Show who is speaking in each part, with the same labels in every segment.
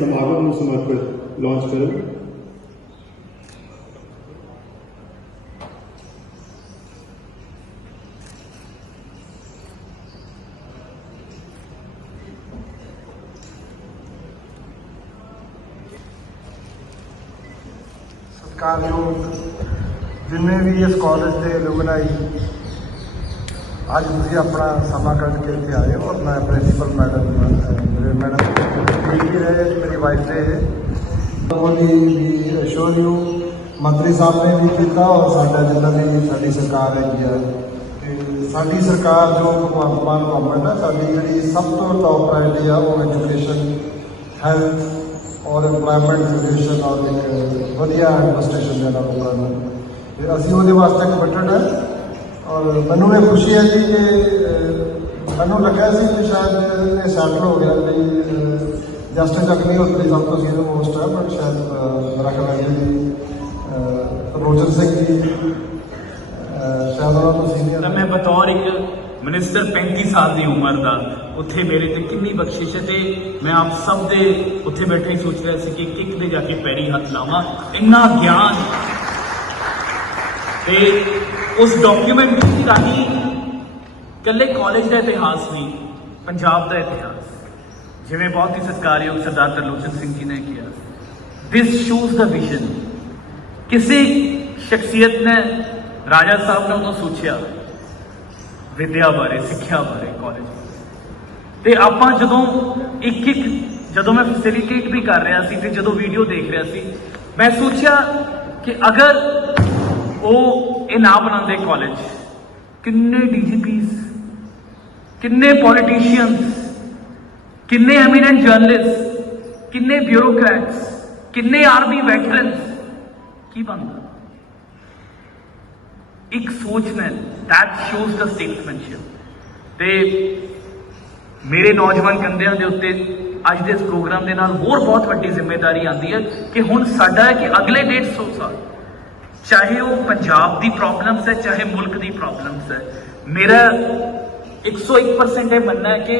Speaker 1: ਸਮਾਗਮ ਨੂੰ ਸਮਰਪਿਤ ਲਾਂਚ ਕਰਨਗੇ
Speaker 2: ਸਤਿਕਾਰਯੋਗ ਜਿੰਨੇ ਵੀ ਇਸ ਕਾਲਜ ਦੇ ਲੁਗਨਾਈ ਅੱਜ ਤੁਸੀਂ ਆਪਣਾ ਸਮਾਂ ਕੱਢ ਕੇ ਇੱਥੇ ਆਏ ਹੋ ਔਰ ਮੈਂ ਪ੍ਰਿੰਸੀਪਲ ਮੈਡਮ ਮੇਰੇ ਮੈਡਮ ਜੀ ਰਹੇ ਮੇਰੀ ਵਾਈਫ ਦੇ ਉਹਦੀ ਵੀ ਅਸ਼ੋਰ ਯੂ ਮੰਤਰੀ ਸਾਹਿਬ ਨੇ ਵੀ ਕੀਤਾ ਔਰ ਸਾਡਾ ਜਿੰਨਾ ਵੀ ਸਾਡੀ ਸਰਕਾਰ ਹੈਗੀ ਆ। ਤੇ ਸਾਡੀ ਸਰਕਾਰ ਜੋ ਭਗਵੰਤ ਮਾਨ ਗਵਰਨਮੈਂਟ ਹੈ ਸਾਡੀ ਜਿਹੜੀ ਸਭ ਤੋਂ ਟੌਪ ਪ੍ਰਾਇੋਰਟੀ ਆ, ਉਹ ਐਜੂਕੇਸ਼ਨ ਹੈਲਥ ਔਰ ਐਮਪਲੋਇਮੈਂਟ ਐਜੂਕੇਸ਼ਨ ਔਰ ਇੱਕ ਵਧੀਆ ਐਡਮਿਨਿਸਟ੍ਰੇਸ਼ਨ ਦੇਣਾ ਲੋਕਾਂ ਨੂੰ ਤੇ ਅਸੀਂ ਉਹਦੇ ਵਾਸਤੇ ਕਮਿਟਡ ਹੈ ਔਰ ਮੈਨੂੰ ਇਹ ਖੁਸ਼ੀ ਹੈ ਜੀ ਕਿ ਮੈਨੂੰ ਲੱਗਾ ਸੀ ਕਿ ਸ਼ਾਇਦ ਇਹ ਸੈਟਲ ਹੋ ਗਿਆ, ਵੀ ਜਸਟਿਸ ਅਗਨੀ ਸਭ ਤੋਂ ਸੀਨੀਅਰ ਮੋਸਟ ਹੈ ਪਰ ਸ਼ਾਇਦ ਮੇਰਾ ਖਿਆਲ ਹੈ ਜੀ ਰੋਜਨ ਸਿੰਘ ਜੀ ਸ਼ਾਇਦ ਉਹਨਾਂ ਤੋਂ ਸੀਨੀਅਰ
Speaker 3: ਮੈਂ ਬਤੌਰ ਇੱਕ ਮਿਨਿਸਟਰ 35 ਸਾਲ ਦੀ ਉਮਰ ਦਾ, ਉੱਥੇ ਮੇਰੇ ਤੇ ਕਿੰਨੀ ਬਖਸ਼ਿਸ਼ ਹੈ ਤੇ ਮੈਂ ਆਪ ਸਭ ਦੇ ਉੱਥੇ ਬੈਠੇ ਸੋਚ ਰਿਹਾ ਸੀ ਕਿ ਕਿੱਕ ਦੇ ਜਾ ਕੇ ਪੈਰੀ ਹੱਥ ਲਾਵਾਂ। ਇੰਨਾ ਗਿਆਨ। ਤੇ ਉਸ ਡਾਕੂਮੈਂਟ ਦੀ ਰਾਹੀਂ ਕੱਲੇ ਕਾਲਜ ਦਾ ਇਤਿਹਾਸ ਨਹੀਂ, ਪੰਜਾਬ ਦਾ ਇਤਿਹਾਸ। ਜਿਵੇਂ ਬਹੁਤ ਹੀ ਸਤਿਕਾਰਯੋਗ ਸਰਦਾਰ ਤਰਲੋਚਨ ਸਿੰਘ ਜੀ ਨੇ ਕਿਹਾ ਦਿਸ ਸ਼ੋਜ਼ ਦਾ ਵਿਜ਼ਨ ਕਿਸੇ ਸ਼ਖਸੀਅਤ ਨੇ ਰਾਜਾ ਸਾਹਿਬ ਨੇ ਉਦੋਂ ਸੋਚਿਆ, ਵਿਦਿਆ ਬਾਰੇ, ਸਿੱਖਿਆ ਬਾਰੇ ਕਾਲਜ ਤੇ ਆਪਾਂ ਜਦੋਂ ਇੱਕ ਇੱਕ ਜਦੋਂ ਮੈਂ ਫੈਸਿਲਿਟੇਟ ਵੀ ਕਰ ਰਿਹਾ ਸੀ ਤੇ ਜਦੋਂ ਵੀਡੀਓ ਦੇਖ ਰਿਹਾ ਸੀ, ਮੈਂ ਸੋਚਿਆ ਕਿ ਅਗਰ ਉਹ ਇਹ ਨਾ ਬਣਾਉਂਦੇ ਕਾਲਜ ਕਿੰਨੇ ਡੀਜੀਪੀਸ ਕਿੰਨੇ ਪੋਲੀਟੀਸ਼ੀਅਨਸ ਕਿੰਨੇ ਐਮੀਨੈਂਟ ਜਰਨਲਿਸਟ ਕਿੰਨੇ ਬਿਊਰੋਕਰੈਟਸ ਕਿੰਨੇ ਆਰਮੀ ਵੈਟਰਨਸ ਕੀ ਬਣਦਾ? ਇੱਕ ਸੋਚ ਨੇ that shows the statesmanship. ਤੇ ਮੇਰੇ ਨੌਜਵਾਨ ਕੰਦਿਆਂ ਦੇ ਉੱਤੇ ਅੱਜ ਦੇ ਇਸ ਪ੍ਰੋਗਰਾਮ ਦੇ ਨਾਲ ਹੋਰ ਬਹੁਤ ਵੱਡੀ ਜ਼ਿੰਮੇਵਾਰੀ ਆਂਦੀ ਹੈ ਕਿ ਹੁਣ ਸਾਡਾ ਹੈ ਕਿ ਅਗਲੇ 150 ਸਾਲ, ਚਾਹੇ ਉਹ ਪੰਜਾਬ ਦੀ ਪ੍ਰੋਬਲਮਸ ਹੈ, ਚਾਹੇ ਮੁਲਕ ਦੀ ਪ੍ਰੋਬਲਮਸ ਹੈ, ਮੇਰਾ 101% ਇਹ ਮੰਨਣਾ ਹੈ ਕਿ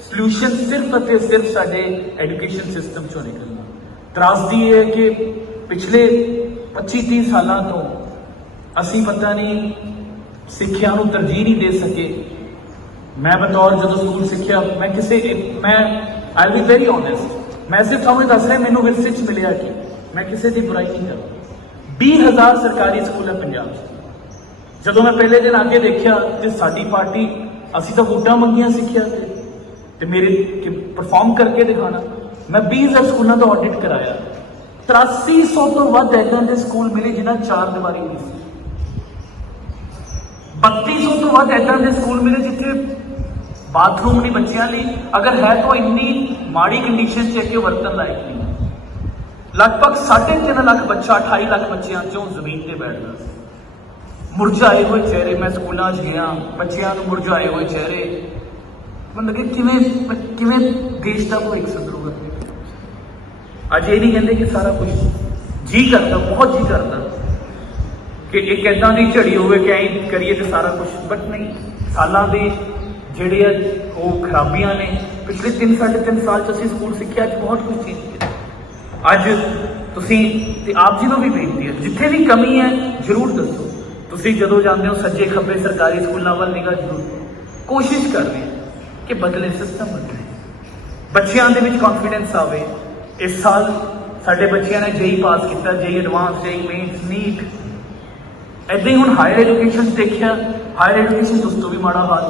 Speaker 3: ਸੋਲੂਸ਼ਨ ਸਿਰਫ ਅਤੇ ਸਿਰਫ ਸਾਡੇ ਐਜੂਕੇਸ਼ਨ ਸਿਸਟਮ ਚੋਂ ਨਿਕਲਣਾ। ਤਰਾਸਦੀ ਇਹ ਹੈ ਕਿ ਪਿਛਲੇ 25 30 ਸਾਲਾਂ ਤੋਂ ਅਸੀਂ ਪਤਾ ਨਹੀਂ ਸਿੱਖਿਆ ਨੂੰ ਤਰਜੀਹ ਨਹੀਂ ਦੇ ਸਕੇ। ਮੈਂ ਬਤੌਰ ਜਦੋਂ ਸਕੂਲ ਸਿੱਖਿਆ, ਮੈਂ ਕਿਸੇ ਮੈਂ ਆਈ ਵੀ ਵੈਰੀ ਓਨੈਸਟ ਮੈਂ ਸਿਰਫ ਤੁਹਾਨੂੰ ਇਹ ਦੱਸ ਰਿਹਾ, ਮੈਨੂੰ ਵਿਰਸੇ ਚ ਮਿਲਿਆ ਕਿ? ਮੈਂ ਕਿਸੇ ਦੀ ਬੁਰਾਈ ਨਹੀਂ ਕਰਦਾ। 20000 ਸਰਕਾਰੀ ਸਕੂਲ ਹੈ ਪੰਜਾਬ 'ਚ। ਜਦੋਂ ਮੈਂ ਪਹਿਲੇ ਦਿਨ ਆ ਕੇ ਦੇਖਿਆ ਤੇ ਸਾਡੀ ਪਾਰਟੀ, ਅਸੀਂ ਤਾਂ ਵੋਟਾਂ ਮੰਗੀਆਂ ਸਿੱਖਿਆ ਤੇ ਤੇ ਮੇਰੇ ਪਰਫਾਰਮ ਕਰਕੇ ਦਿਖਾਣਾ। ਮੈਂ 20000 ਸਕੂਲਾਂ ਦਾ ਆਡਿਟ ਕਰਾਇਆ। 8300 ਤੋਂ ਵੱਧ ਐਦਾਂ ਦੇ ਸਕੂਲ ਮਿਲੇ ਜਿਨ੍ਹਾਂ ਚਾਰ ਦੀਵਾਰੀ ਨਹੀਂ ਸੀ। 3200 ਤੋਂ ਵੱਧ ਐਦਾਂ ਦੇ ਸਕੂਲ ਮਿਲੇ ਜਿੱਥੇ ਬਾਥਰੂਮ ਨਹੀਂ ਬੱਚਿਆਂ ਲਈ। ਅਗਰ ਹੈ ਤਾਂ ਇੰਨੀ ਮਾੜੀ ਕੰਡੀਸ਼ਨ 'ਚ ਹੈ ਕਿ ਉਹ ਵਰਤਣ ਲਾਇਕ ਨਹੀਂ। ਲਗਭਗ 3.5 ਲੱਖ ਬੱਚਾ 28 ਲੱਖ ਬੱਚਿਆਂ ਚੋਂ ਜ਼ਮੀਨ ਤੇ ਬੈਠਦਾ ਸੀ। ਮੁਰਝਾਏ ਹੋਏ ਚਿਹਰੇ, ਮੈਂ ਸਕੂਲਾਂ 'ਚ ਗਿਆ। ਬੱਚਿਆਂ ਨੂੰ ਮੁਰਝਾਏ ਹੋਏ ਚਿਹਰੇ। ਮਤਲਬ ਕਿ ਕਿਵੇਂ ਕਿਵੇਂ ਦੇਸ਼ ਦਾ ਭਵਿੱਖ ਸੁਧਰੂਗਾ? ਅੱਜ ਇਹ ਨਹੀਂ ਕਹਿੰਦੇ ਕਿ ਸਾਰਾ ਕੁਝ ਜੀ ਕਰਦਾ, ਬਹੁਤ ਜੀ ਕਰਦਾ ਕਿ ਇੱਕ ਏਦਾਂ ਦੀ ਝੜੀ ਹੋਵੇ ਕਿ ਐਂ ਕਰੀਏ ਤੇ ਸਾਰਾ ਕੁਝ ਬਟ ਨਹੀਂ। ਸਾਲਾਂ ਦੇ ਜਿਹੜੇ ਆ, ਉਹ ਖਰਾਬੀਆਂ ਨੇ। ਪਿਛਲੇ 3 3.5 ਸਾਲ ਚ ਅਸੀਂ ਸਕੂਲ ਸਿੱਖਿਆ ਚ ਬਹੁਤ ਕੁਝ ਚੇਂਜ ਕੀਤਾ। ਅੱਜ ਤੁਸੀਂ, ਤੇ ਆਪ ਜੀ ਨੂੰ ਵੀ ਬੇਨਤੀ ਹੈ, ਜਿੱਥੇ ਵੀ ਕਮੀ ਹੈ, ਜ਼ਰੂਰ ਦੱਸੋ। ਤੁਸੀਂ ਜਦੋਂ ਜਾਂਦੇ ਹੋ, ਸੱਜੇ ਖੱਬੇ ਸਰਕਾਰੀ ਸਕੂਲਾਂ ਵੱਲ ਨਿਗਾਹ ਜ਼ਰੂਰ ਕੋਸ਼ਿਸ਼ ਕਰ ਕਿ ਬਦਲੇ ਸਿਸਟਮ ਬਦਲੇ। ਬੱਚਿਆਂ ਦੇ ਵਿੱਚ ਕੌਨਫੀਡੈਂਸ ਆਵੇ। ਇਸ ਸਾਲ ਸਾਡੇ ਬੱਚਿਆਂ ਨੇ ਜੇਈ ਪਾਸ ਕੀਤਾ, JEE advance JEE mains NEET ਐਦਾਂ ਹੀ ਹੁਣ ਹਾਇਰ ਐਜੂਕੇਸ਼ਨ ਦੇਖਿਆ ਹਾਇਰ ਐਜੂਕੇਸ਼ਨ ਉਸ ਤੋਂ ਵੀ ਮਾੜਾ ਹਾਲ।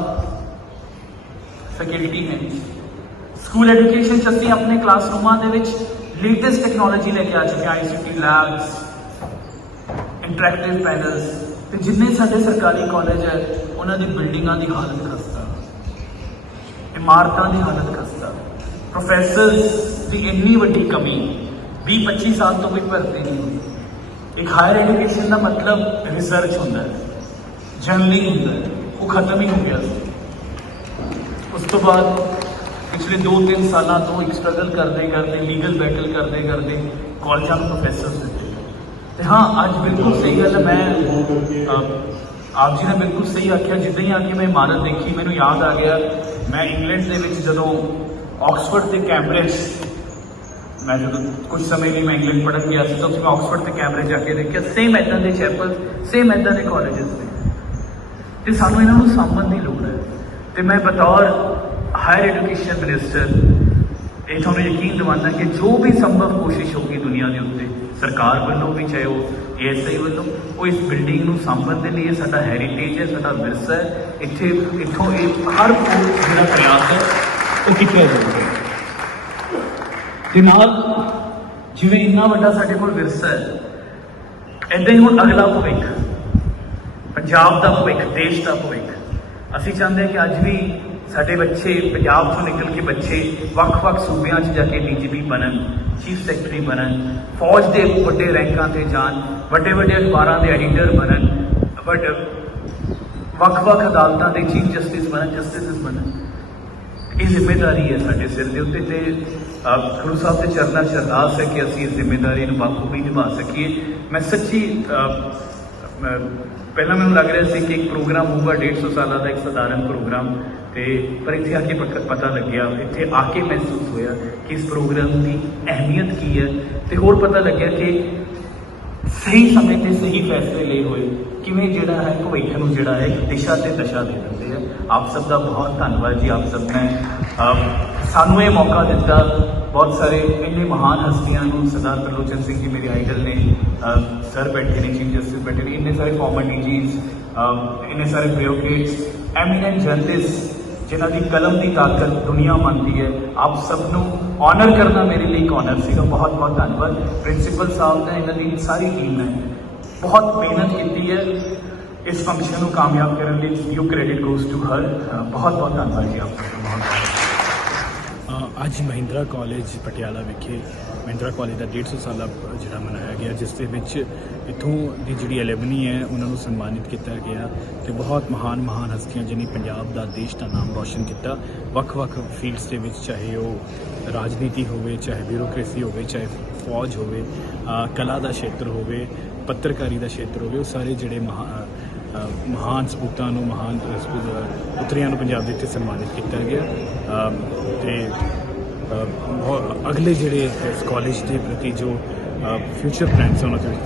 Speaker 3: ਫੈਕਲਟੀ ਨੇ ਸਕੂਲ ਐਜੂਕੇਸ਼ਨ ਚ ਅਸੀਂ ਆਪਣੇ ਕਲਾਸਰੂਮਾਂ ਦੇ ਵਿੱਚ ਲੇਟੈਸਟ ਟੈਕਨੋਲੋਜੀ ਲੈ ਕੇ ਆ ਚੁੱਕੇ ਹਾਂ ਆਈਸੀਟੀ ਲੈਬਸ ਇੰਟਰੈਕਟਿਵ ਪੈਨਲਸ ਤੇ ਜਿੰਨੇ ਸਾਡੇ ਸਰਕਾਰੀ ਕਾਲਜ ਹੈ, ਉਹਨਾਂ ਦੀ ਬਿਲਡਿੰਗਾਂ ਦੀ ਹਾਲਤ ਖਸਤਾ ਇਮਾਰਤਾਂ ਦੀ ਹਾਲਤ ਖਸਤਾ ਪ੍ਰੋਫੈਸਰਸ ਦੀ ਇੰਨੀ ਵੱਡੀ ਕਮੀ 20 25 ਸਾਲ ਤੋਂ ਕੋਈ ਭਰਤੀ ਨਹੀਂ ਹੋਈ ਇੱਕ ਹਾਇਰ ਐਜੂਕੇਸ਼ਨ ਦਾ ਮਤਲਬ ਰਿਸਰਚ ਹੁੰਦਾ ਹੈ ਜਰਨਲਿੰਗ ਹੁੰਦਾ ਹੈ, ਉਹ ਖਤਮ ਹੀ ਹੋ ਗਿਆ ਸੀ। ਉਸ ਤੋਂ ਬਾਅਦ ਪਿਛਲੇ 2-3 ਸਾਲਾਂ ਤੋਂ ਇੱਕ ਸਟਰਗਲ ਕਰਦੇ ਕਰਦੇ ਲੀਗਲ ਬੈਟਲ ਕਰਦੇ ਕਰਦੇ ਕਾਲਜਾਂ ਨੂੰ ਪ੍ਰੋਫੈਸਰਸ ਦਿੱਤੇ। ਤੇ ਹਾਂ, ਅੱਜ ਬਿਲਕੁਲ ਸਹੀ ਗੱਲ ਮੈਂ ਆਪ ਜੀ ਨੇ ਬਿਲਕੁਲ ਸਹੀ ਆਖਿਆ, ਜਿੱਦਾਂ ਹੀ ਆ ਕੇ ਮੈਂ ਇਮਾਰਤ ਦੇਖੀ, ਮੈਨੂੰ ਯਾਦ ਆ ਗਿਆ ਮੈਂ ਇੰਗਲੈਂਡ ਦੇ ਵਿੱਚ ਜਦੋਂ ਆਕਸਫੋਰਡ ਤੇ ਕੈਂਬਰਿਜ, ਮੈਂ ਜਦੋਂ ਕੁਝ ਸਮੇਂ ਲਈ ਮੈਂ ਇੰਗਲੈਂਡ ਪੜ੍ਹਨ ਗਿਆ ਸੀ ਤਾਂ ਉੱਥੇ ਮੈਂ ਆਕਸਫੋਰਡ ਤੇ ਕੈਂਬਰਿਜ ਜਾ ਕੇ ਦੇਖਿਆ ਸੇਮ ਐਦਾਂ ਦੇ ਚੈਪਲ ਸੇਮ ਐਦਾਂ ਦੇ ਕਾਲਜਸ ਨੇ। ਤੇ ਸਾਨੂੰ ਇਹਨਾਂ ਨੂੰ ਸਾਂਭਣ ਦੀ ਲੋੜ ਹੈ। ਤੇ ਮੈਂ ਬਤੌਰ ਹਾਇਰ ਐਜੂਕੇਸ਼ਨ ਮਿਨਿਸਟਰ ਇਹ ਤੁਹਾਨੂੰ ਯਕੀਨ ਦਿਵਾਉਂਦਾ ਕਿ ਜੋ ਵੀ ਸੰਭਵ ਕੋਸ਼ਿਸ਼ ਹੋਗੀ ਦੁਨੀਆ ਦੇ ਉੱਤੇ, ਸਰਕਾਰ ਵੱਲੋਂ ਵੀ ਚਾਹੇ ਉਹ ਏਐਸਆਈ ਵੱਲੋਂ। ਉਹ ਇਸ ਬਿਲਡਿੰਗ ਨੂੰ ਸਾਂਭਣ ਦੇ ਲਈ ਇਹ ਸਾਡਾ ਹੈਰੀਟੇਜ ਹੈ, ਸਾਡਾ ਵਿਰਸਾ ਹੈ। ਇੱਥੇ, ਇੱਥੋਂ ਇਹ ਹਰ ਜਿਹੜਾ ਪ੍ਰਯਾਸ ਹੈ, ਉਹ ਕੀਤਾ ਜਾਊਗਾ ਤੇ ਨਾਲ ਜਿਵੇਂ ਇੰਨਾ ਵੱਡਾ ਸਾਡੇ ਕੋਲ ਵਿਰਸਾ ਹੈ, ਏਦਾਂ ਹੀ ਹੁਣ ਅਗਲਾ ਭਵਿੱਖ, ਪੰਜਾਬ ਦਾ ਭਵਿੱਖ, ਦੇਸ਼ ਦਾ ਭਵਿੱਖ। ਅਸੀਂ ਚਾਹੁੰਦੇ ਹਾਂ ਕਿ ਅੱਜ ਵੀ ਸਾਡੇ ਬੱਚੇ ਪੰਜਾਬ ਤੋਂ ਨਿਕਲ ਕੇ ਬੱਚੇ ਵੱਖ-ਵੱਖ ਸੂਬਿਆਂ 'ਚ ਜਾ ਕੇ ਡੀਜੀਪੀ ਬਣਨ, ਚੀਫ ਸੈਕਟਰੀ ਬਣਨ, ਫੌਜ ਦੇ ਵੱਡੇ ਰੈਂਕਾਂ ਤੇ ਜਾਣ, ਵੱਡੇ-ਵੱਡੇ ਅਖਬਾਰਾਂ ਦੇ ਐਡੀਟਰ ਬਣਨ ਬਟ ਵੱਖ-ਵੱਖ ਅਦਾਲਤਾਂ ਦੇ ਚੀਫ ਜਸਟਿਸ ਬਣਨ ਜਸਟਿਸ ਬਣਨ। ਇਹ ਜ਼ਿੰਮੇਵਾਰੀ ਹੈ ਸਾਡੇ ਸਿਰ ਦੇ ਉੱਤੇ ਤੇ ਗੁਰੂ ਸਾਹਿਬ ਦੇ ਚਰਨਾਂ 'ਚ ਅਰਦਾਸ ਹੈ ਕਿ ਅਸੀਂ ਇਸ ਜ਼ਿੰਮੇਵਾਰੀ ਨੂੰ ਬਾਖੂਬੀ ਨਿਭਾ ਸਕੀਏ। ਮੈਂ ਸੱਚੀ ਪਹਿਲਾਂ ਮੈਨੂੰ ਲੱਗ ਰਿਹਾ ਸੀ ਕਿ ਇੱਕ ਪ੍ਰੋਗਰਾਮ ਹੋਊਗਾ 150 ਸਾਲਾਂ ਦਾ ਇੱਕ ਸਧਾਰਨ ਪ੍ਰੋਗਰਾਮ। ਤੇ ਪਰ ਇੱਥੇ ਆ ਕੇ ਪਤਾ ਲੱਗਿਆ, ਇੱਥੇ ਆ ਕੇ ਮਹਿਸੂਸ ਹੋਇਆ ਕਿ ਇਸ ਪ੍ਰੋਗਰਾਮ ਦੀ ਅਹਿਮੀਅਤ ਕੀ ਹੈ। ਤੇ ਹੋਰ ਪਤਾ ਲੱਗਿਆ ਕਿ ਸਹੀ ਸਮੇਂ ਤੇ ਸਹੀ ਫੈਸਲੇ ਲਏ ਹੋਏ, ਕਿਵੇਂ ਜਿਹੜਾ ਹੈ, ਭਵਿੱਖ ਨੂੰ ਜਿਹੜਾ ਹੈ ਦਿਸ਼ਾ ਤੇ ਦਸ਼ਾ ਦੇ ਦਿੰਦੇ ਆ। ਆਪ ਸਭ ਦਾ ਬਹੁਤ ਧੰਨਵਾਦ ਜੀ, ਆਪ ਸਭ ਨੇ ਸਾਨੂੰ ਇਹ ਮੌਕਾ ਦਿੱਤਾ। ਬਹੁਤ ਸਾਰੇ ਇੰਨੇ ਮਹਾਨ ਹਸਤੀਆਂ ਨੂੰ, ਸਰਦਾਰ ਤਰਲੋਚਨ ਸਿੰਘ ਜੀ, ਮੇਰੇ ਆਈਡਲ ਨੇ ਸਰ ਬੈਠੇ ਨੇ ਚੀਫ ਜਸਟਿਸ ਬੈਠੇ ਨੇ, ਇੰਨੇ ਸਾਰੇ ਫਾਰਮਰ ਡੀਜੀਸ ਇੰਨੇ ਸਾਰੇ ਬਿਊਰੋਕਰੇਟਸ ਐਮੀਨੈਂਟ ਜਰਨਲਿਸਟ ਜਿਨ੍ਹਾਂ ਦੀ ਕਲਮ ਦੀ ਤਾਕਤ ਦੁਨੀਆ ਮੰਨਦੀ ਹੈ, ਆਪ ਸਭ ਨੂੰ ਆਨਰ ਕਰਨਾ ਮੇਰੇ ਲਈ ਇੱਕ ਆਨਰ ਸੀਗਾ। ਬਹੁਤ ਬਹੁਤ ਧੰਨਵਾਦ। ਪ੍ਰਿੰਸੀਪਲ ਸਾਹਿਬ ਨੇ ਇਹਨਾਂ ਦੀ ਸਾਰੀ ਟੀਮ ਹੈ। ਬਹੁਤ ਮਿਹਨਤ ਕੀਤੀ ਹੈ। ਇਸ ਫੰਕਸ਼ਨ ਨੂੰ ਕਾਮਯਾਬ ਕਰਨ ਲਈ you credit goes to her ਬਹੁਤ ਬਹੁਤ ਧੰਨਵਾਦ ਜੀ ਆਪ ਦਾ। ਬਹੁਤ
Speaker 4: ਅੱਜ ਮਹਿੰਦਰਾ ਕਾਲਜ ਪਟਿਆਲਾ ਵਿਖੇ ਮਹਿੰਦਰਾ ਕਾਲਜ ਦਾ 150 ਸਾਲਾ ਜਿਹੜਾ ਮਨਾਇਆ ਗਿਆ, ਜਿਸ ਦੇ ਵਿੱਚ ਇੱਥੋਂ ਦੀ ਜਿਹੜੀ ਐਲੂਮਨੀ ਹੈ, ਉਹਨਾਂ ਨੂੰ ਸਨਮਾਨਿਤ ਕੀਤਾ ਗਿਆ ਤੇ ਬਹੁਤ ਮਹਾਨ ਮਹਾਨ ਹਸਤੀਆਂ ਜਿਨ੍ਹਾਂ ਨੇ ਪੰਜਾਬ ਦਾ ਦੇਸ਼ ਦਾ ਨਾਮ ਰੌਸ਼ਨ ਕੀਤਾ। ਵੱਖ-ਵੱਖ ਫੀਲਡਸ ਦੇ ਵਿੱਚ ਚਾਹੇ ਉਹ ਰਾਜਨੀਤੀ ਹੋਵੇ, ਚਾਹੇ ਬਿਊਰੋਕ੍ਰੇਸੀ ਹੋਵੇ, ਚਾਹੇ ਫੌਜ ਹੋਵੇ ਕਲਾ ਦਾ ਖੇਤਰ ਹੋਵੇ, ਪੱਤਰਕਾਰੀ ਦਾ ਖੇਤਰ ਹੋਵੇ, ਉਹ ਸਾਰੇ ਜਿਹੜੇ ਮਹਾ ਮਹਾਨ ਸਪੂਤਾਂ ਨੂੰ ਮਹਾਨ ਪੁੱਤਰੀਆਂ ਨੂੰ ਪੰਜਾਬ ਦੇ ਇੱਥੇ ਸਨਮਾਨਿਤ ਕੀਤਾ ਗਿਆ। ਅ, ਤੇ ਅਗਲੇ ਜਿਹੜੇ ਇਸ ਕਾਲਜ ਦੇ ਪ੍ਰਤੀ ਜੋ ਫਿਊਚਰ ਪਲਾਨਸ ਉਹਨਾਂ ਦੇ ਵਿੱਚ